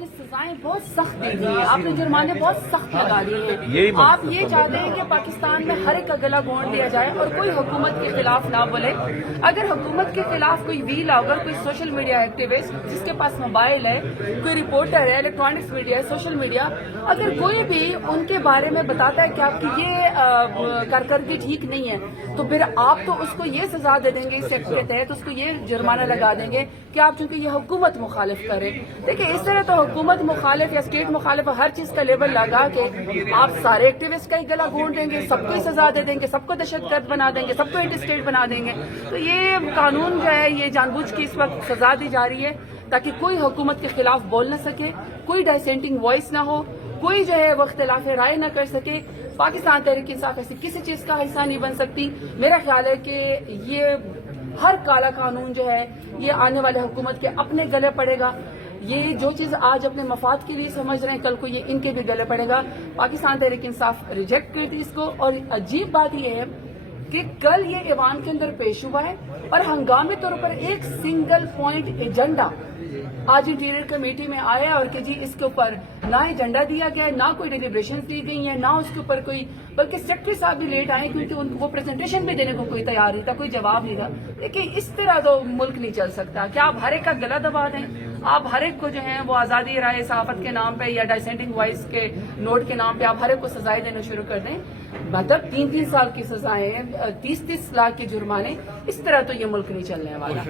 نے سزائیں بہت سخت دے دی ہیں، آپ نے جرمانے بہت سخت لگا دیے ہیں۔ آپ یہ چاہتے ہیں کہ پاکستان میں ہر ایک کا گلا گھونٹ دیا جائے اور کوئی حکومت کے خلاف نہ بولے۔ اگر حکومت کے خلاف کوئی ویل اگر کوئی سوشل میڈیا ایکٹیوسٹ جس کے پاس موبائل ہے، کوئی رپورٹر ہے، الیکٹرانکس میڈیا ہے، سوشل میڈیا، اگر کوئی بھی ان کے بارے میں بتاتا ہے کہ آپ کی یہ کارکردگی ٹھیک نہیں ہے، تو پھر آپ تو اس کو یہ سزا دے دیں گے اس ایکٹ کے تحت، اس کو یہ جرمانہ لگا دیں گے کہ آپ چونکہ یہ حکومت مخالف کرے۔ دیکھیں اس طرح تو حکومت مخالف یا اسٹیٹ مخالف ہر چیز کا لیبل لگا کے آپ سارے ایکٹیوسٹ کا ہی گلا گھونٹ دیں گے، سب کو ہی سزا دے دیں گے، سب کو دہشت گرد بنا دیں گے، سب کو اینٹی اسٹیٹ بنا دیں گے۔ تو یہ قانون جو ہے یہ جان بوجھ کے اس وقت سزا دی جا رہی ہے تاکہ کوئی حکومت کے خلاف بول نہ سکے، کوئی ڈائسینٹنگ وائس نہ ہو، کوئی جو ہے وہ اختلاف رائے نہ کر سکے۔ پاکستان تحریک انصاف ایسی کسی چیز کا حصہ نہیں بن سکتی۔ میرا خیال ہے کہ یہ ہر کالا قانون جو ہے یہ آنے والے حکومت کے اپنے گلے پڑے گا۔ یہ جو چیز آج اپنے مفاد کے لیے سمجھ رہے ہیں کل کو یہ ان کے بھی گلے پڑے گا۔ پاکستان تحریک انصاف ریجیکٹ کرتی اس کو، اور عجیب بات یہ ہے کہ کل یہ ایوان کے اندر پیش ہوا ہے اور ہنگامی طور پر ایک سنگل پوائنٹ ایجنڈا آج انٹیریئر کمیٹی میں آیا اور کہ جی اس کے اوپر نہ ایجنڈا دیا گیا ہے، نہ کوئی ڈیلیبریشنز دی گئی ہیں، نہ اس کے اوپر کوئی، بلکہ سیکرٹری صاحب بھی لیٹ آئے کیونکہ ان کو پریزنٹیشن بھی دینے کو کوئی تیار نہیں تھا، کوئی جواب نہیں تھا۔ لیکن اس طرح تو ملک نہیں چل سکتا کہ آپ ہر ایک کا گلا دبا دیں، آپ ہر ایک کو جو ہے وہ آزادی رائے صحافت کے نام پہ یا ڈائسینٹنگ وائس کے نوٹ کے نام پہ آپ ہر ایک کو سزائیں دینا شروع کر دیں۔ مطلب 3 سال کی سزائیں، 30 لاکھ کے جرمانے، اس طرح تو یہ ملک نہیں چلنے والا۔